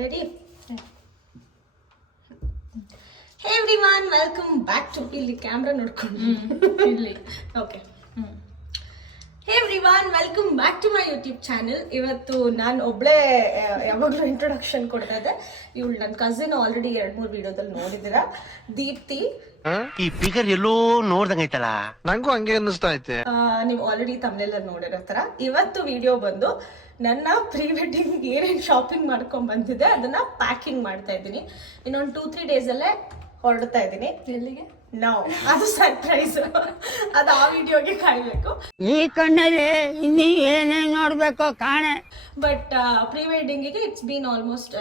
Ready? Hey everyone, welcome back to ಇಲ್ಲಿ camera ನೋಡ್ಕೊಂಡು ಇಲ್ಲಿ okay. Hey everyone, welcome back to my YouTube channel. ಇವತ್ತು ನಾನು ಒಬ್ಳೆ ಯಾವಾಗಲೂ ಇಂಟ್ರೊಡಕ್ಷನ್ ಕೊಡ್ತಾ ಇದ್ದೆ. ಇವಳು ನನ್ನ ಕಸಿನ್ ಆಲ್ರೆಡಿ 2-3 ವಿಡಿಯೋದಲ್ಲಿ ನೋಡಿದ್ದೀರಾ, ದೀಪ್ತಿ. ಈ ಫಿಗರ್ ಎಲ್ಲೋ ನೋಡ್ದಂಗೈತಲ್ಲ, ನಂಗೂ ಹಂಗೆ ಅನ್ನಿಸ್ತಾ ಐತೆ. ನೀವು ಆಲ್ರೆಡಿ ತಮ್ಮನೆಲ್ಲ ನೋಡಿರೋ ಥರ ಇವತ್ತು ವಿಡಿಯೋ ಬಂದು ನನ್ನ ಪ್ರೀ ವೆಡ್ಡಿಂಗ್ ಏನೇನು ಶಾಪಿಂಗ್ ಮಾಡ್ಕೊಂಡ್ ಬಂದಿದ್ದೆ ಅದನ್ನ ಪ್ಯಾಕಿಂಗ್ ಮಾಡ್ತಾ ಇದ್ದೀನಿ. ಇನ್ನೊಂದು 2-3 ಡೇಸಲ್ಲೇ ಹೊರಡ್ತಾ ಇದ್ದೀನಿ. ಎಲ್ಲಿಗೆ? ನಾವು ಅದು ಸರ್ಪ್ರೈಸ್, ಅದು ಆ ವಿಡಿಯೋಗೆ ಕಾಯ್ಬೇಕು. ಈ ಕಣ್ಣಲ್ಲಿ ಇನ್ನೀ ಏನೇ ನೋಡ್ಬೇಕು ಕಾಣೆ. ಬಟ್ ಪ್ರೀ ವೆಡ್ಡಿಂಗಿಗೆ it's been almost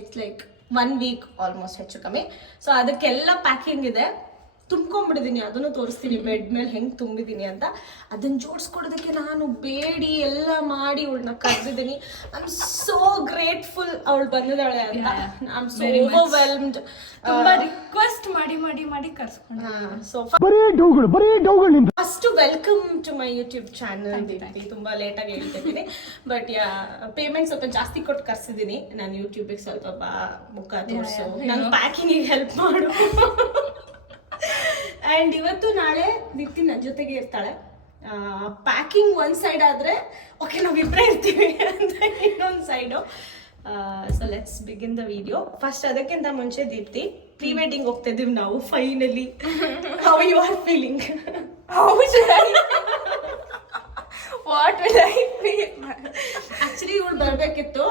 it's like 1 week almost, ಹೆಚ್ಚು ಕಮ್ಮಿ. ಸೊ ಅದಕ್ಕೆಲ್ಲ ಪ್ಯಾಕಿಂಗ್ ಇದೆ, ತುಂಬ್ಕೊಂಡ್ಬಿಟ್ಟಿದ್ದೀನಿ. ಅದನ್ನು ತೋರಿಸ್ತೀನಿ ಬೆಡ್ ಮೇಲೆ ಹೆಂಗೆ ತುಂಬಿದ್ದೀನಿ ಅಂತ. ಅದನ್ನ ಜೋಡಿಸ್ಕೊಡೋದಕ್ಕೆ ನಾನು ಬೇಡಿ ಎಲ್ಲ ಮಾಡಿ ಅವಳನ್ನ ಕರೆದಿದ್ದೀನಿ. ಐ ಆಮ್ ಸೋ ಗ್ರೇಟ್ಫುಲ್ ಅವಳು ಬಂದಿದ್ದಾಳೆ ಅಂತ. I am so overwhelmed. ತುಂಬಾ ರಿಕ್ವೆಸ್ಟ್ ಮಾಡಿ ಮಾಡಿ ಮಾಡಿ ಕರ್ಸ್ಕೊಂಡು. So first welcome to my YouTube channel Deepti. ತುಂಬಾ ಲೇಟಾಗಿ ಹೇಳ್ತಿದ್ದೀನಿ, ಬಟ್ ಪೇಮೆಂಟ್ ಸ್ವಲ್ಪ ಜಾಸ್ತಿ ಕೊಟ್ಟು ಕರ್ಸಿದ್ದೀನಿ. ನಾನು ಯೂಟ್ಯೂಬಿಗೆ ಸ್ವಲ್ಪ ಮುಖ ತೋರಿಸು, ನನ್ನ ಪ್ಯಾಕಿಂಗಿಗೆ ಹೆಲ್ಪ್ ಮಾಡು. ಆ್ಯಂಡ್ ಇವತ್ತು ನಾಳೆ ದೀಪ್ತಿ ನನ್ನ ಜೊತೆಗೆ ಇರ್ತಾಳೆ. ಪ್ಯಾಕಿಂಗ್ ಒಂದು ಸೈಡ್ ಆದರೆ ಓಕೆ ನಾವಿಬ್ಬರೇ ಇರ್ತೀವಿ ಅಂತ ಇನ್ನೊಂದು side. So let's begin the video. First ಅದಕ್ಕಿಂತ ಮುಂಚೆ ದೀಪ್ತಿ, ಪ್ರೀ ವೆಡ್ಡಿಂಗ್ ಹೋಗ್ತಾ ಇದ್ದೀವಿ ನಾವು finally. How you are feeling? What will I feel? Actually ಇವಳು ಬರಬೇಕಿತ್ತು,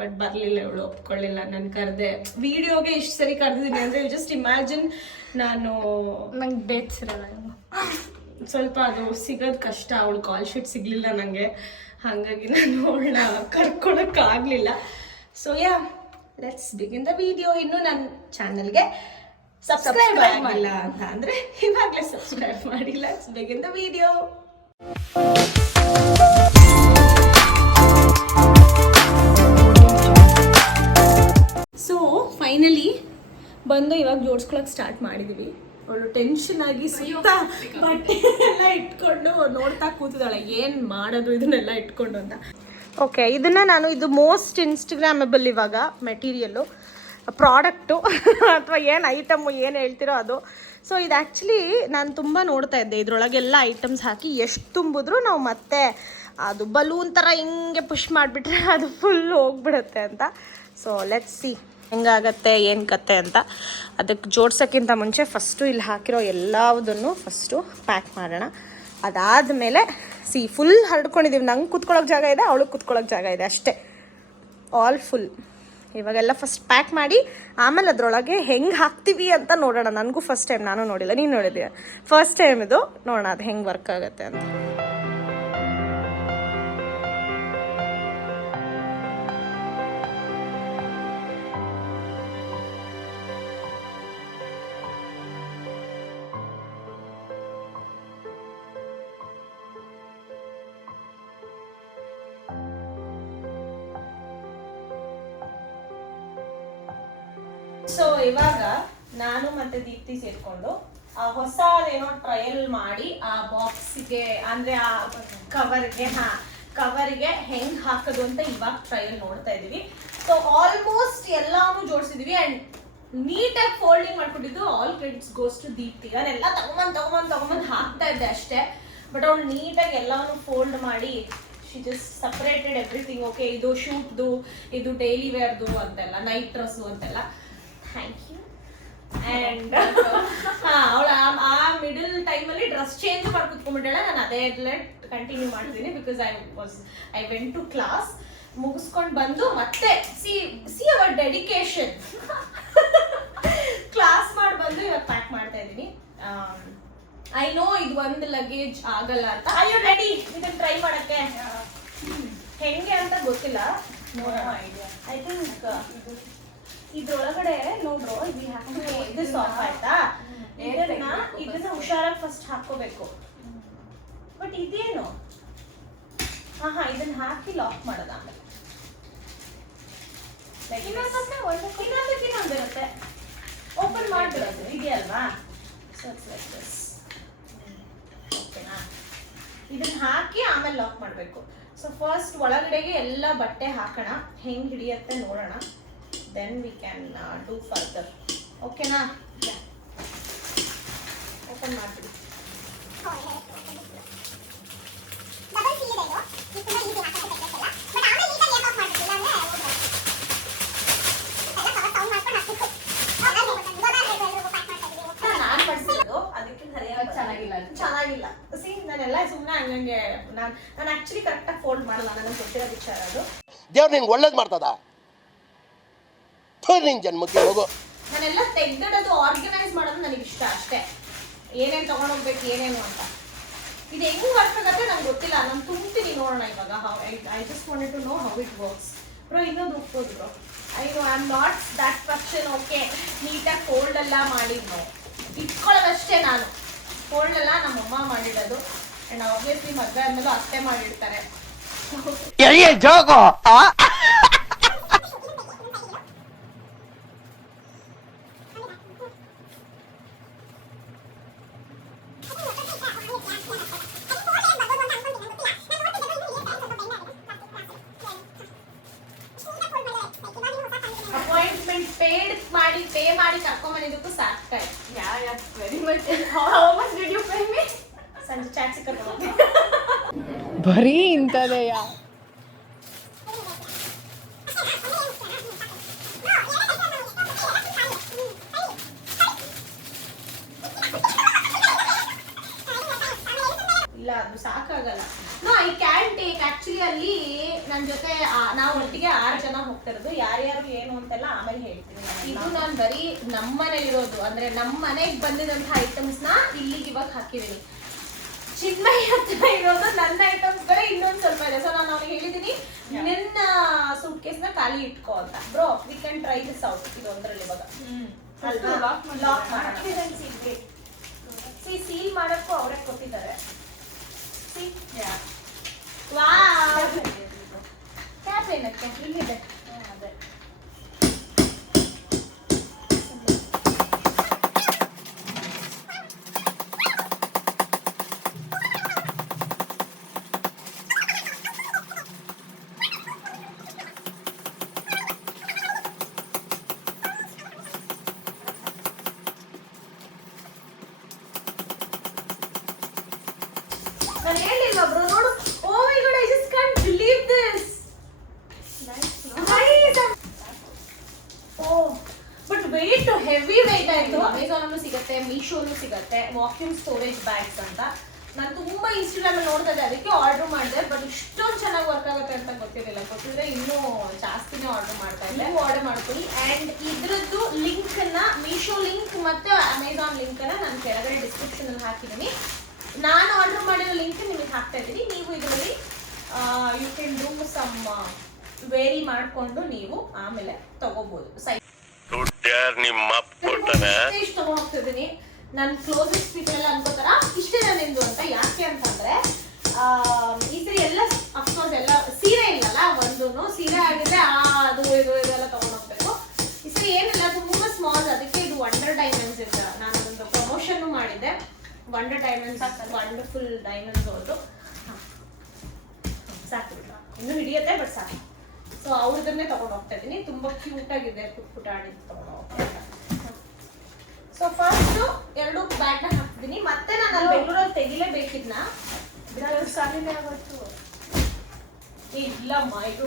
ಬಟ್ ಬರಲಿಲ್ಲ, ಇವಳು ಒಪ್ಕೊಳ್ಳಿಲ್ಲ. ನಾನು ಕರೆದೆ ವಿಡಿಯೋಗೆ ಇಷ್ಟು ಸರಿ ಕರೆದಿದ್ದೀನಿ ಅಂದರೆ ಯು ಜಸ್ಟ್ ಇಮ್ಯಾಜಿನ್. ನಾನು ನಂಗೆ ಡೇಟ್ಸ್ ಇರಲ್ಲ, ಸ್ವಲ್ಪ ಅದು ಸಿಗೋದು ಕಷ್ಟ. ಅವಳು ಕಾಲ್ ಶೀಟ್ ಸಿಗಲಿಲ್ಲ ನನಗೆ, ಹಾಗಾಗಿ ನಾನು ಅವಳನ್ನ ಕರ್ಕೊಳಕ್ಕಾಗಲಿಲ್ಲ. So yeah, let's begin the video. ಇನ್ನು ನನ್ನ ಚಾನಲ್ಗೆ ಸಬ್ಸ್ಕ್ರೈಬ್ ಆಗಿಲ್ಲ ಅಂತ ಅಂದರೆ ಇವಾಗಲೇ ಸಬ್ಸ್ಕ್ರೈಬ್ ಮಾಡಿ. Let's begin the video. So finally ಬಂದು ಇವಾಗ ಜೋಡಿಸ್ಕೊಳಕ್ಕೆ ಸ್ಟಾರ್ಟ್ ಮಾಡಿದ್ದೀವಿ. ಅವಳು ಟೆನ್ಷನ್ ಆಗಿ ಸುತ್ತ ಬಟ್ಟೆ ಎಲ್ಲ ಇಟ್ಕೊಂಡು ನೋಡ್ತಾ ಕೂತಿದ್ದಾಳೆ, ಏನು ಮಾಡೋದು ಇದನ್ನೆಲ್ಲ ಇಟ್ಕೊಂಡು ಅಂತ. ಓಕೆ, ಇದನ್ನು ನಾನು ಇದು ಮೋಸ್ಟ್ ಇನ್ಸ್ಟಾಗ್ರಾಮಬಲ್ ಇವಾಗ ಮೆಟೀರಿಯಲ್ಲು, ಪ್ರಾಡಕ್ಟು ಅಥವಾ ಏನು ಐಟಮು ಏನು ಹೇಳ್ತಿರೋ ಅದು. ಸೊ ಇದು ಆ್ಯಕ್ಚುಲಿ ನಾನು ತುಂಬ ನೋಡ್ತಾ ಇದ್ದೆ, ಇದರೊಳಗೆಲ್ಲ ಐಟಮ್ಸ್ ಹಾಕಿ ಎಷ್ಟು ತುಂಬಿದ್ರೂ ನಾವು ಮತ್ತೆ ಅದು ಬಲೂನ್ ಥರ ಹಿಂಗೆ ಪುಷ್ ಮಾಡಿಬಿಟ್ರೆ ಅದು ಫುಲ್ ಹೋಗ್ಬಿಡುತ್ತೆ ಅಂತ. ಸೊ ಲೆಟ್ಸ್ ಸಿ ಹೆಂಗಾಗತ್ತೆ ಏನು ಕತೆ ಅಂತ. ಅದಕ್ಕೆ ಜೋಡ್ಸೋಕ್ಕಿಂತ ಮುಂಚೆ ಫಸ್ಟು ಇಲ್ಲಿ ಹಾಕಿರೋ ಎಲ್ಲದನ್ನು ಫಸ್ಟು ಪ್ಯಾಕ್ ಮಾಡೋಣ. ಅದಾದಮೇಲೆ ಫುಲ್ ಹರಡ್ಕೊಂಡಿದ್ದೀವಿ. ನಂಗೆ ಕುತ್ಕೊಳ್ಳೋಕೆ ಜಾಗ ಇದೆ, ಅವಳಿಗೆ ಕುತ್ಕೊಳ್ಳೋಕೆ ಜಾಗ ಇದೆ, ಅಷ್ಟೇ, ಆಲ್ ಫುಲ್. ಇವಾಗೆಲ್ಲ ಫಸ್ಟ್ ಪ್ಯಾಕ್ ಮಾಡಿ ಆಮೇಲೆ ಅದರೊಳಗೆ ಹೆಂಗೆ ಹಾಕ್ತೀವಿ ಅಂತ ನೋಡೋಣ. ನನಗೂ ಫಸ್ಟ್ ಟೈಮ್, ನಾನು ನೋಡಿಲ್ಲ, ನೀನು ನೋಡಿದ್ದೀಯ, ಫಸ್ಟ್ ಟೈಮ್ ಇದು. ನೋಡೋಣ ಅದು ಹೆಂಗೆ ವರ್ಕ್ ಆಗುತ್ತೆ ಅಂತ. ಸೊ ಇವಾಗ ನಾನು ಮತ್ತೆ ದೀಪ್ತಿ ಸೇರ್ಕೊಂಡು ಆ ಹೊಸದೇನೋ ಟ್ರಯಲ್ ಮಾಡಿ ಆ ಬಾಕ್ಸಿಗೆ ಅಂದ್ರೆ ಆ ಕವರಿಗೆ ಹೆಂಗ್ ಹಾಕೋದು ಅಂತ ಇವಾಗ ಟ್ರಯಲ್ ನೋಡ್ತಾ ಇದೀವಿ. ಸೊ ಆಲ್ಮೋಸ್ಟ್ ಎಲ್ಲಾನು ಜೋಡಿಸಿದೀವಿ ಅಂಡ್ ನೀಟಾಗಿ ಫೋಲ್ಡಿಂಗ್ ಮಾಡ್ಕೊಂಡಿದ್ದು. All credits goes to Deepti. ನಾನೆಲ್ಲ ತಗೊಂಬಂದ್ ಹಾಕ್ತಾ ಇದ್ದೆ ಅಷ್ಟೇ, ಬಟ್ ಅವ್ಳು ನೀಟಾಗಿ ಎಲ್ಲಾನು ಫೋಲ್ಡ್ ಮಾಡಿ she just separated everything. Okay, ಇದು ಶೂಟ್ದು, ಇದು ಡೈಲಿ ವೇರ್ದು ಅಂತೆಲ್ಲ, ನೈಟ್ ಡ್ರೆಸ್ಸು ಅಂತೆಲ್ಲ. Thank you. ಆ್ಯಂಡ್ ಅವಳ ಆ ಮಿಡಲ್ ಟೈಮಲ್ಲಿ ಡ್ರೆಸ್ ಚೇಂಜ್ ಮಾಡಿ ಕುತ್ಕೊಂಡ್ಬಿಟ್ಟಾಳೆ. ನಾನು ಅದೇ ಕಂಟಿನ್ಯೂ ಮಾಡಿದ್ದೀನಿ because I went to class. ಮುಗಿಸ್ಕೊಂಡು ಬಂದು ಮತ್ತೆ ಸಿ ಅವರ್ ಡೆಡಿಕೇಶನ್. ಕ್ಲಾಸ್ ಮಾಡಿ ಬಂದು ಇವಾಗ ಪ್ಯಾಕ್ ಮಾಡ್ತಾ ಇದ್ದೀನಿ. ಐ ನೋ ಇದು ಒಂದು ಲಗೇಜ್ ಆಗಲ್ಲ ಅಂತ. ಅಯ್ಯೋ ರೆಡಿ, ಇದನ್ನು ಟ್ರೈ ಮಾಡಕ್ಕೆ ಹೆಂಗೆ ಅಂತ ಗೊತ್ತಿಲ್ಲ. ಐ ಥಿಂಕ್ ಇದ್ರೊಳಗಡೆ ನೋಡ್ರು ಇದು ಸಾಫ್ಟ್ ಆಯ್ತಾ. ಇದನ್ನ ಹುಷಾರಾಗಿ ಫಸ್ಟ್ ಹಾಕೋಬೇಕು. ಬಟ್ ಇದೇನು ಇದನ್ನ ಹಾಕಿ ಲಾಕ್ ಮಾಡೋದ. ಇನ್ನೊಂದಿರುತ್ತೆ, ಓಪನ್ ಮಾಡ್ಬಿಡೋದು ಇದೆಯಲ್ವಾ. ಓಕೆನಾ, ಇದನ್ನ ಹಾಕಿ ಆಮೇಲೆ ಲಾಕ್ ಮಾಡಬೇಕು. ಸೊ ಫಸ್ಟ್ ಒಳಗಡೆಗೆ ಎಲ್ಲ ಬಟ್ಟೆ ಹಾಕೋಣ, ಹೆಂಗೆ ಹಿಡಿಯತ್ತೆ ನೋಡೋಣ, then we can do further. ಓಕೆನಾ? ಓಪನ್ ಮಾಡ್ತೀವಿ. ನಾನು ಪಡಿಸಿದ್ದು ಅದಕ್ಕೆ ಚೆನ್ನಾಗಿಲ್ಲ. ಸಿ ನಾನೆಲ್ಲ ಸುಮ್ಮನೆ ಹಂಗಂಗೆ ನಾನು ಆ್ಯಕ್ಚುಲಿ ಕರೆಕ್ಟಾಗಿ ಫೋಲ್ಡ್ ಮಾಡಲ್ಲ, ನನಗೆ ಗೊತ್ತಿರೋ ವಿಚಾರ ಅದು. ದೇವ್ರು ನಿಂಗೆ ಒಳ್ಳೇದು ಮಾಡ್ತದ, ನಿನ್ ಜನ್ಮಕ್ಕೆ ಹೋಗು. ನಾನೆಲ್ಲ ತೆಗ್ದಿಡೋದು ಆರ್ಗನೈಸ್ ಮಾಡೋದು ನನಗೆ ಇಷ್ಟ ಅಷ್ಟೇ, ಏನೇನು ತೊಗೊಂಡೋಗ್ಬೇಕು ಏನೇನು ಅಂತ. ಇದು ಹೆಂಗೆ ವರ್ಕ್ ಆಗುತ್ತೆ ನಂಗೆ ಗೊತ್ತಿಲ್ಲ, ನಾನು ತುಂಬ್ತೀನಿ ನೋಡೋಣ ಇವಾಗ. I just wanted to know how it works. Bro ಇನ್ನೊಂದು ಉಪ್ಪೋದು bro, I am not that person. Okay, ನೀಟಾಗಿ ಫೋಲ್ಡ್ ಎಲ್ಲ ಮಾಡಿದ್ದು ಇಟ್ಕೊಳ್ಳೋದಷ್ಟೇ ನಾನು. ಫೋಲ್ಡ್ ಎಲ್ಲ ನಮ್ಮಮ್ಮ ಮಾಡಿಡೋದು, ಆ್ಯಂಡ್ ಆಬ್ವಿಯಸ್ಲಿ ಮದುವೆ ಆದ್ಮೇಲೆ ಅಷ್ಟೇ ಮಾಡಿರ್ತಾರೆ. ಅಪಾಯಿಂಟ್ಮೆಂಟ್ ಪೇ ಮಾಡಿ ಕರ್ಕೊಂಬಂದಿದ್ದಕ್ಕೂ ಸಾಕಾಯ್ತು. Very much. How much did you pay me? ಸಂಜೆ ಚಾಟ್ ಸಿಕ್ಕತ್ತೆ ಬರೀ ಇಂಥದೆಯ. ಇಲ್ಲ, ಅದು ಸಾಕಾಗಲ್ಲ. No, I can take. Actually ಅಲ್ಲಿ ನನ್ನ ಜೊತೆ ನಾವು ಒಟ್ಟಿಗೆ 6 ಜನ ಹೋಗ್ತಿರೋದು. ಯಾರ್ಯಾರು ಏನು ಅಂತೆಲ್ಲ ಆಮೇಲೆ ಹೇಳ್ತೀನಿ. ಇದು ನಾನು ಬರೀ ನಮ್ಮ ಮನೇಲಿರೋದು, ಅಂದ್ರೆ ನಮ್ಮ ಮನೆಗೆ ಬಂದಿದಂತಹ ಐಟಮ್ಸ್ನ ಇಲ್ಲಿಗೆ ಇವಾಗ ಹಾಕಿದ್ದೀನಿ. ಚಿನ್ಮಯಿ ಹತ್ರ ಇರೋದು ನನ್ನ ಐಟಮ್ಸ್ಗಳೇ ಇನ್ನೊಂದು ಸ್ವಲ್ಪ ಇದೆ. ಸೊ ನಾನು ಅವ್ನಿಗೆ ಹೇಳಿದ್ದೀನಿ, ನಿನ್ನ ಸೂಟ್ ಕೇಸ್ನ ಖಾಲಿ ಇಟ್ಕೋ ಅಂತ. Bro, we can try this out. ಇದು ಒಂದರಲ್ಲಿ ಇವಾಗ ಲಾಕ್ ಮಾಡೋಣ. ಸೀಲ್ ಮಾಡೋಕ್ಕೂ ಅವರೇ ಕೊಟ್ಟಿದ್ದಾರೆ. ಕ್ಯಾಪ್ ಏನಕ್ಕೆ ಇಲ್ಲಿದೆ. ಅದೇ ನಾನು ಹೇಳಿಲ್ವಾ ಬ್ರೋ, ನೋಡು. Oh my god, I just can't believe this. Oh but weight heavy weight ಆಯ್ತು. ಅಮೆಝಾನ್ ಅಲ್ಲೂ ಸಿಗುತ್ತೆ, ಮೀಶೋಲ್ಲೂ ಸಿಗುತ್ತೆ ವಾಕ್ಯೂಮ್ ಸ್ಟೋರೇಜ್ ಬ್ಯಾಗ್ಸ್ ಅಂತ. ನಾನು ತುಂಬಾ ಇನ್ಸ್ಟಾಗ್ರಾಮ್ ಅಲ್ಲಿ ನೋಡ್ತಾ ಇದ್ದೆ, ಅದಕ್ಕೆ ಆರ್ಡರ್ ಮಾಡಿದೆ. ಬಟ್ ಇಷ್ಟೊಂದು ಚೆನ್ನಾಗಿ ವರ್ಕ್ ಆಗುತ್ತೆ ಅಂತ ಗೊತ್ತಿರಲಿಲ್ಲ. ಗೊತ್ತಿದ್ರೆ ಇನ್ನೂ ಜಾಸ್ತಿನೇ ಆರ್ಡರ್ ಮಾಡ್ತಾ ಇದ್ದೆ. ನೀವು ಆರ್ಡರ್ ಮಾಡ್ಕೊಳ್ಳಿ. ಆ್ಯಂಡ್ ಇದ್ರದ್ದು ಲಿಂಕನ್ನು, ಮೀಶೋ ಲಿಂಕ್ ಮತ್ತು ಅಮೆಝಾನ್ ಲಿಂಕನ್ನು ನಾನು ಕೆಳಗಡೆ ಡಿಸ್ಕ್ರಿಪ್ಷನಲ್ಲಿ ಹಾಕಿದ್ದೀನಿ. ನಾನು ಆರ್ಡರ್ ಮಾಡಿರೋ ಲಿಂಕ್ ನಿಮಗೆ ಹಾಕ್ತಾ ಇದ್ದೀನಿ. ನೀವು ಇದರಲ್ಲಿ you can do some vary ಮಾಡಿಕೊಂಡು ನೀವು ಆಮೇಲೆ ತಗೋಬಹುದು. ಇಷ್ಟು ತಗೊಂಡು ಹೋಗ್ತಿದ್ದೀನಿ. ನನ್ನ ಕ್ಲೋಸೆಸ್ಟ್ ಪೀಪಲ್ ಎಲ್ಲ ಅನ್ಕೋತಾರ ಇಷ್ಟೇ ನಾನಿಂದು ಅಂತ. ಯಾಕೆ ಅಂತಂದ್ರೆ ಈ ಸರಿ ಎಲ್ಲ ಅಫ್ಕೋರ್ಸ್ ಎಲ್ಲ ಸೀರೆ ಇಲ್ಲಲ್ಲ, ಒಂದು ಸೀರೆ ಆಗಿದ್ರೆ ಅದು ಇದು ಇದೆಲ್ಲ ತಗೊಂಡು ಹೋಗ್ಬೇಕು. ಈ ಸರಿ ಏನಿಲ್ಲ, ತುಂಬಾ ಸ್ಮಾಲ್. ಅದಕ್ಕೆ ಇದು ವಂಡರ್ ಡೈಮಂಡ್ಸ್ ಇರ್ತಾರ. ನಾನು ಒಂದು ಪ್ರಮೋಷನ್ ಮಾಡಿದ್ದೆ. ವಂಡರ್ ಡೈಮಂಡ್ಸ್, ವಂಡರ್ಫುಲ್ ಡೈಮಂಡ್ಸ್ ಅವ್ರದ್ದು. ಸಾಕು ಬಿಡ್ರ, ಇನ್ನೂ ಹಿಡಿಯುತ್ತೆ ಬಟ್ ಸಾಕು. ಸೊ ಅವ್ರದನ್ನೇ ತಗೊಂಡು ಹೋಗ್ತಾ ಇದ್ದೀನಿ. ತುಂಬ ಕ್ಯೂಟ್ ಆಗಿದೆ, ಪುಟ್ಟಾಡಿ ತಗೊಂಡು ಹೋಗ್ತಾ ಇದ್ದೀನಿ. ಸೊ ಫಸ್ಟ್ 2 ಬ್ಯಾಗ್ನ ಹಾಕ್ತಿದ್ದೀನಿ. ಮತ್ತೆ ನಾನು ಅಲ್ಲಿ ಬೆಂಗಳೂರಲ್ಲಿ ತೆಗಿಲೇಬೇಕಿದ್ನ, ಸಾಲಿನೇ ಆಗೋಯ್ತು. ಇಲ್ಲಮ್ಮ, ಇದು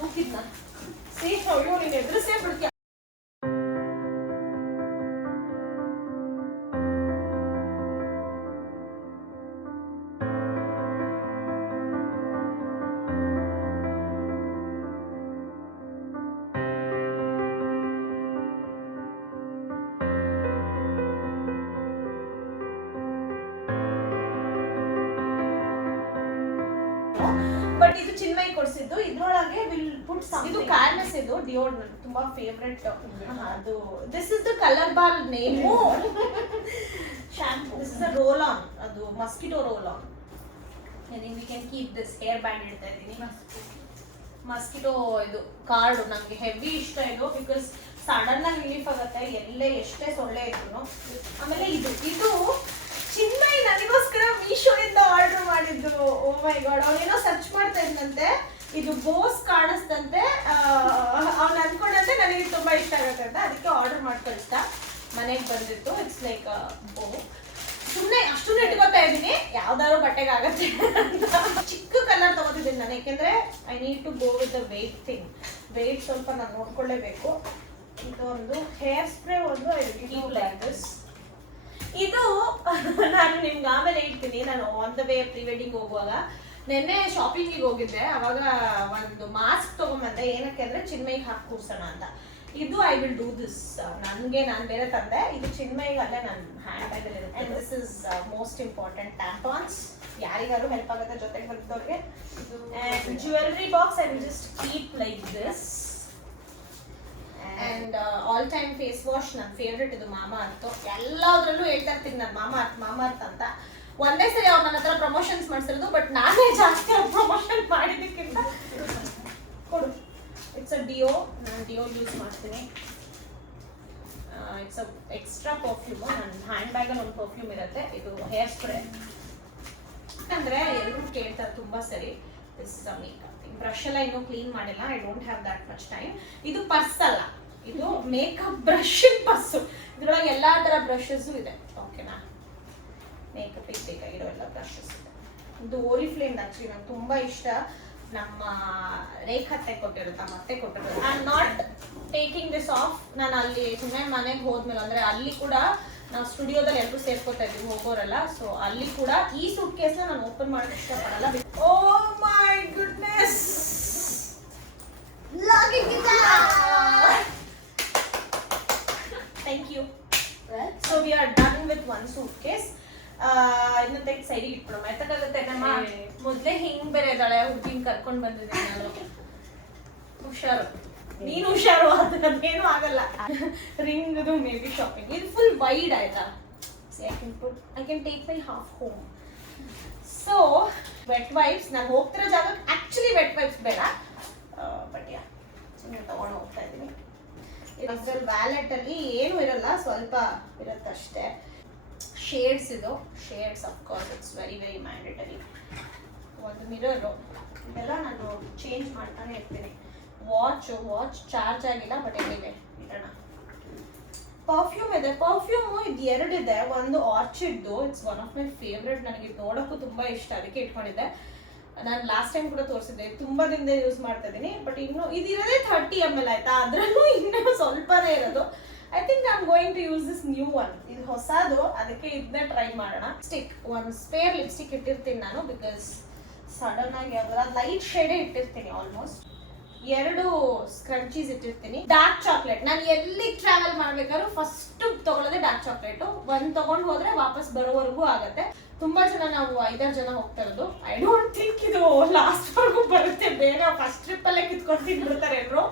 ದೂಕಿದ್ನ ಅಯ್ಯೋ ನೀನು ಎದುರಿಸೇ ಬಿಡ್ತೀಯ. ಬಟ್ ಇದು ಚಿನ್ಮಯಿ ಕೊಡ್ಸಿದ್ದು. ಇದ್ರೊಳಗೆ ವಿಲ್ ಪುಟ್ ಇದು ಕಾರ್ನೆಸ್, ಇದು ಡಿಯೋಡ್ರೆಂಟ್, ತುಂಬಾ ಫೇವ್ರೆಟ್. ಅದು this is the colour bar name shampoo. This is a roll on, ಅದು mosquito roll on. We can keep this. Hair band ಇಡ್ತಾ ಇದ್ದೀನಿ. ಮಸ್ಕಿಟೋ ಇದು ಕಾರ್ಡು ನನಗೆ ಹೆವಿ ಇಷ್ಟ ಇದು. ಬಿಕಾಸ್ ಸಡನ್ ಆಗಿ ರಿಲೀಫ್ ಆಗುತ್ತೆ ಎಲ್ಲೇ ಎಷ್ಟೇ ಸೊಳ್ಳೆ ಇದ್ರು. ಆಮೇಲೆ ಇದು ಚಿನ್ಮಯ್ ನನಗೋಸ್ಕರ ಮೀಶೋಯಿಂದ ಆರ್ಡರ್ ಮಾಡಿದ್ದು. ಓ ಮೈ ಗಾಡ್, ಅವನೇನೋ ಸರ್ಚ್ ಮಾಡ್ತಾ ಇದ್ದಂತೆ, ಇದು ಬೋಸ್ ಕಾಣಿಸ್ತಂತೆ, ಅವ್ನು ಅನ್ಕೊಂಡಂತೆ ನನಗೆ ತುಂಬಾ ಇಷ್ಟ ಆಗುತ್ತೆ ಅಂತ, ಅದಕ್ಕೆ ಆರ್ಡರ್ ಮಾಡಿ ಕಳಿಸ್ತಾ. ಮನೆಗೆ ಬಂದಿತ್ತು. ಇಟ್ಸ್ ಲೈಕ್ ಬೋ. ಸುಮ್ಮನೆ ಅಷ್ಟು ಇಟ್ಕೋತಾ ಇದ್ದೀನಿ, ಯಾವ್ದಾದ್ರು ಬಟ್ಟೆಗೆ ಆಗತ್ತೆ ಅಂತ. ಚಿಕ್ಕ ಕಲರ್ ತಗೋತಿದ್ದೀನಿ ನಾನು, ಯಾಕೆಂದ್ರೆ I need to go with the weight thing. Weight ಸ್ವಲ್ಪ ನಾನು ನೋಡ್ಕೊಳ್ಳೇಬೇಕು. ಇದು ಒಂದು ಹೇರ್ ಸ್ಪ್ರೇ, ಒಂದು ಲೈಕ್ ದಿಸ್. ಇದು ನಾನು ನಿಮ್ಗೆ ಆಮೇಲೆ ಹೇಳ್ತೀನಿ. ನಾನು on the way pre wedding ಹೋಗುವಾಗ ನೆನ್ನೆ ಶಾಪಿಂಗಿಗೆ ಹೋಗಿದ್ದೆ. ಅವಾಗ ಒಂದು ಮಾಸ್ಕ್ ತಗೊಂಬಂದೆ. ಏನಕ್ಕೆ ಅಂದ್ರೆ ಚಿನ್ಮಯಿಗೆ ಹಾಕಿ ಕೂರ್ಸೋಣ ಅಂತ. ಇದು ಐ ವಿಲ್ ಡೂ ದಿಸ್. ನನಗೆ ನಾನು ಬೇರೆ ತಂದೆ. ಇದು ಚಿನ್ಮಯಿಗೆ ಅಲ್ಲೇ ನನ್ನ ಹ್ಯಾಂಡ್ ಬ್ಯಾಗಲ್ಲಿ ಇರುತ್ತೆ. And this is most important tampons. ಯಾರಿಗಾದ್ರು ಹೆಲ್ಪ್ ಆಗುತ್ತೆ ಜೊತೆಗೆ ಬಂದವ್ರಿಗೆ. And jewellery box I will just keep like this. And all time face wash ನನ್ನ ಫೇವ್ರೆಟ್. ಇದು ಮಾಮಾ ಅರ್ತ್. ಎಲ್ಲದ್ರಲ್ಲೂ ಹೇಳ್ತಾ ಇರ್ತೀನಿ ನಾನು ಮಾಮಾ ಅರ್ತ್ ಅಂತ. ಒಂದೇ ಸರಿ ಅವ್ರು ನನ್ನ ಹತ್ರ ಪ್ರಮೋಷನ್ಸ್ ಮಾಡ್ಸಿರೋದು, ಬಟ್ ನಾನೇ ಜಾಸ್ತಿ ಅವ್ರು ಪ್ರಮೋಷನ್ ಮಾಡಿದ್ದಕ್ಕಿಂತ. ಕೊಡು. It's a deo. ನಾನು ಡಿಯೋ ಯೂಸ್ ಮಾಡ್ತೀನಿ. It's a extra perfume. ನನ್ನ ಹ್ಯಾಂಡ್ ಬ್ಯಾಗಲ್ಲಿ ಒಂದು ಪರ್ಫ್ಯೂಮ್ ಇರುತ್ತೆ. ಇದು ಹೇರ್ ಸ್ಪ್ರೇ. ಯಾಕಂದ್ರೆ ಎಲ್ಲರೂ ಕೇಳ್ತಾರೆ ತುಂಬಾ ಸರಿ, this is a makeup. Brush ಎಲ್ಲ ಇನ್ನೂ ಕ್ಲೀನ್ ಮಾಡಿಲ್ಲ. I don't have that much time. ಇದು ಪರ್ಸ್ ಅಲ್ಲ, ಇದು ಮೇಕಪ್ ಬ್ರಷಿಂಗ್ ಪರ್ಸು. ಇದ್ರೊಳಗೆ ಎಲ್ಲಾ ತರ ಬ್ರಷಸ್ ಇದೆ. ಓಕೆನಾ? ಮೇಕಪ್ ಬೇಕಾಗಿರೋ ಎಲ್ಲ ಬ್ರಷಸ್ ಇದೆ. ಇದು ಓರಿಫ್ಲೇಮ್. ಆಕ್ಚುಲಿ ನಂಗೆ ತುಂಬಾ ಇಷ್ಟ. ನಮ್ಮ ರೇಖತ್ತೆ ಕೊಟ್ಟಿರುತ್ತೆ, ಮತ್ತೆ ಕೊಟ್ಟಿರುತ್ತೆ. I am not taking this off. ನಾನು ಅಲ್ಲಿ ಸುಮ್ಮನೆ ಮನೆಗೆ ಹೋದ್ಮೇಲೆ, ಅಂದ್ರೆ ಅಲ್ಲಿ ಕೂಡ ನಾವು ಸ್ಟುಡಿಯೋದಲ್ಲಿ ಎಲ್ಲರೂ ಸೇರ್ಕೋತಾ ಇದ್ದೀವಿ ಹೋಗೋರಲ್ಲ. ಸೊ ಅಲ್ಲಿ ಕೂಡ ಈ ಸೂಟ್ ಕೇಸ್ನ ನಾನು ಓಪನ್ ಮಾಡೋಕೆ ಇಷ್ಟಪಡಲ್ಲ. Oh my goodness, thank you. So we are done with one suitcase. ಇನ್ನು ತೆಗೆದು ಸೈಡಿಗೆ ಇಟ್ಬಿಡೋಣ. ಎತ್ತಕ್ಕಾಗುತ್ತೆ ನಮ್ಮ ಮೊದಲೇ ಹಿಂಗ್ ಬೇರೆ ಇದ್ದಾಳೆ, ಹುಡುಗಿನ ಕರ್ಕೊಂಡು ಬಂದಿದ್ದೀನಿ ನಾನು. ಹುಷಾರು, ನೀನು ಹುಷಾರು. ಅದೇನು ಆಗಲ್ಲ. Ring may be shopping. ಇದು ಫುಲ್ ವೈಡ್ ಆಯ್ತಾ? I can take my half home. So vet wipes. ನಾನು ಹೋಗ್ತಿರೋ ಜಾಗಕ್ಕೆ ಆಕ್ಚುಲಿ ವೆಟ್ ವೈಪ್ಸ್ ಬೇಡ, ಬಟ್ ಯಾ ಸುಮ್ಮನೆ ತಗೊಂಡು ಹೋಗ್ತಾ ಇದ್ದೀನಿ. ಇದ್ರಲ್ಲಿ ವ್ಯಾಲೆಟ್ ಅಲ್ಲಿ ಏನು ಇರಲ್ಲ, ಸ್ವಲ್ಪ ಇರುತ್ತಷ್ಟೇ. ಶೇಡ್ಸ್. ಇದು shades of course it's very very mandatory. ಒಂದು ಮಿರರು. ಇದೆಲ್ಲ ನಾನು ಚೇಂಜ್ ಮಾಡ್ತಾನೆ ಇರ್ತೀನಿ. ವಾಚ್ ಚಾರ್ಜ್ ಆಗಿಲ್ಲ, ಬಟ್ ಎಲ್ಲಿದೆ ಇಡೋಣ. ಪರ್ಫ್ಯೂಮ್ ಇದೆ. ಪರ್ಫ್ಯೂಮು ಇದು ಎರಡಿದೆ. ಒಂದು ಆರ್ಚಿಡ್ದು. It's one of my favourite. ನನಗೆ ನೋಡೋಕ್ಕೂ ತುಂಬಾ ಇಷ್ಟ, ಅದಕ್ಕೆ ಇಟ್ಕೊಂಡಿದ್ದೆ. ನಾನು ಲಾಸ್ಟ್ ಟೈಮ್ ಕೂಡ ತೋರಿಸಿದ್ದೆ. ತುಂಬಾ ದಿನದಿಂದ ಯೂಸ್ ಮಾಡ್ತಾ ಇದ್ದೀನಿ. ಬಟ್ ಇನ್ನು ಇದಿರೋದೇ 30 ml ಆಯ್ತಾ, ಅದ್ರಲ್ಲೂ ಇನ್ನೂ ಸ್ವಲ್ಪನೇ ಇರೋದು. I think I am going to use this new one. ಇದು ಹೊಸದು, ಅದಕ್ಕೆ ಇದನ್ನೇ ಟ್ರೈ ಮಾಡೋಣ. ಸ್ಟಿಕ್, ಒಂದು ಸ್ಪೇರ್ ಲಿಪ್ಸ್ಟಿಕ್ ಇಟ್ಟಿರ್ತೀನಿ ನಾನು, ಬಿಕಾಸ್ ಸಡನ್ ಆಗಿ ಅದರ ಲೈಟ್ ಶೇಡೇ ಇಟ್ಟಿರ್ತೀನಿ. ಆಲ್ಮೋಸ್ಟ್ 2 ಸ್ಕ್ರಂಚೀಸ್ ಇಟ್ಟಿರ್ತೀನಿ. Dark chocolate. ನಾನು ಎಲ್ಲಿ ಟ್ರಾವೆಲ್ ಮಾಡ್ಬೇಕಾದ್ರೂ ಫಸ್ಟ್ ತಗೊಳ್ಳೋದೇ ಡಾರ್ಕ್ ಚಾಕ್ಲೇಟು. ಒಂದು ತಗೊಂಡು ಹೋದ್ರೆ ವಾಪಸ್ ಬರೋವರೆಗೂ ಆಗತ್ತೆ. ತುಂಬಾ ಜನ, ನಾವು 5-6 ಜನ ಹೋಗ್ತಾ ಇರೋದು. ಐ ಡೋಂಟ್ ಥಿಂಕ್ ಇದು ಲಾಸ್ಟ್ ವರೆಗೂ ಬರುತ್ತೆ. ಬೇಗ ಫಸ್ಟ್ ಟ್ರಿಪ್ ಅಲ್ಲೇ ಕಿತ್ಕೊಂಡು ತಿಂದ್ಬಿಡ್ತಾರೆ ಎಲ್ಲರೂ.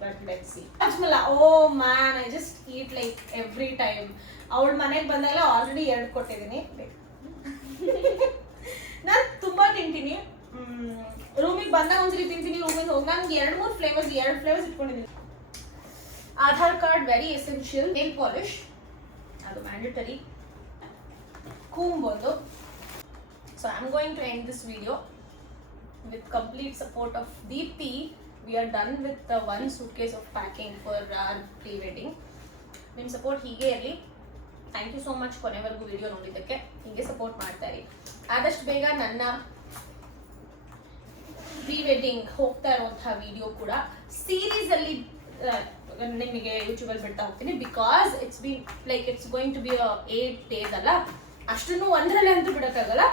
But let's see. Ajmala, oh man, I just eat like every time. ಅವಳ ಮನೆಗೆ ಬಂದಾಗ ಆಲ್ರೆಡಿ 2 ಕೊಟ್ಟಿದ್ದೀನಿ. ನಾನು ತುಂಬಾ ತಿಂತೀನಿ. ರೂಮಿಗೆ ಬಂದಾಗ ಒಂದ್ಸರಿ ತಿಂತೀನಿ, ರೂಮಿಗೆ ಹೋಗಿ ನನಗೆ 2-3 ಫ್ಲೇವರ್ಸ್ ಇಟ್ಕೊಂಡಿದ್ದೀನಿ. Aadhaar card very essential. Nail polish ಅದು ಮ್ಯಾಂಡೇಟರಿ. ಕೂಂಬ್ ಒಂದು. So I am going to end this video with complete support of Deepti. We are done with the one suitcase of packing for our pre-wedding. ನಿಮ್ಮ support ಹೀಗೆ ಇರಲಿ. Thank you so much ಕೊನೆವರೆಗೂ video ನೋಡಿದ್ದಕ್ಕೆ. ಹೀಗೆ support ಮಾಡ್ತಾ ಇರಿ. ಆದಷ್ಟು ಬೇಗ ನನ್ನ ಪ್ರೀ ವೆಡ್ಡಿಂಗ್ ಹೋಗ್ತಾ ಇರುವಂತಹ ವಿಡಿಯೋ ಕೂಡ ಸೀರೀಸ್ ಅಲ್ಲಿ ನಿಮಗೆ ಯೂಟ್ಯೂಬಲ್ಲಿ ಬಿಡ್ತಾ ಹೋಗ್ತೀನಿ. Because it's going to be 8 days ಅಲ್ಲ, ಅಷ್ಟನ್ನು ಒಂದರಲ್ಲೇ ಅಂತೂ ಬಿಡೋಕ್ಕಾಗಲ್ಲ.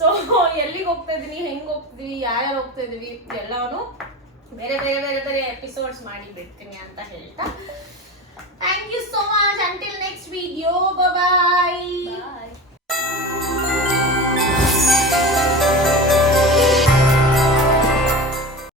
ಸೊ ಎಲ್ಲಿಗೆ ಹೋಗ್ತಾ ಇದ್ದೀನಿ, ಹೆಂಗೆ ಹೋಗ್ತೀವಿ, ಯಾರ್ಯಾರು ಹೋಗ್ತಾ ಇದೀವಿ ಎಲ್ಲಾನು ಬೇರೆ ಎಪಿಸೋಡ್ಸ್ ಮಾಡಿ ಬಿಡ್ತೀನಿ ಅಂತ ಹೇಳ್ತಾ, thank you so much. Until next video, bye.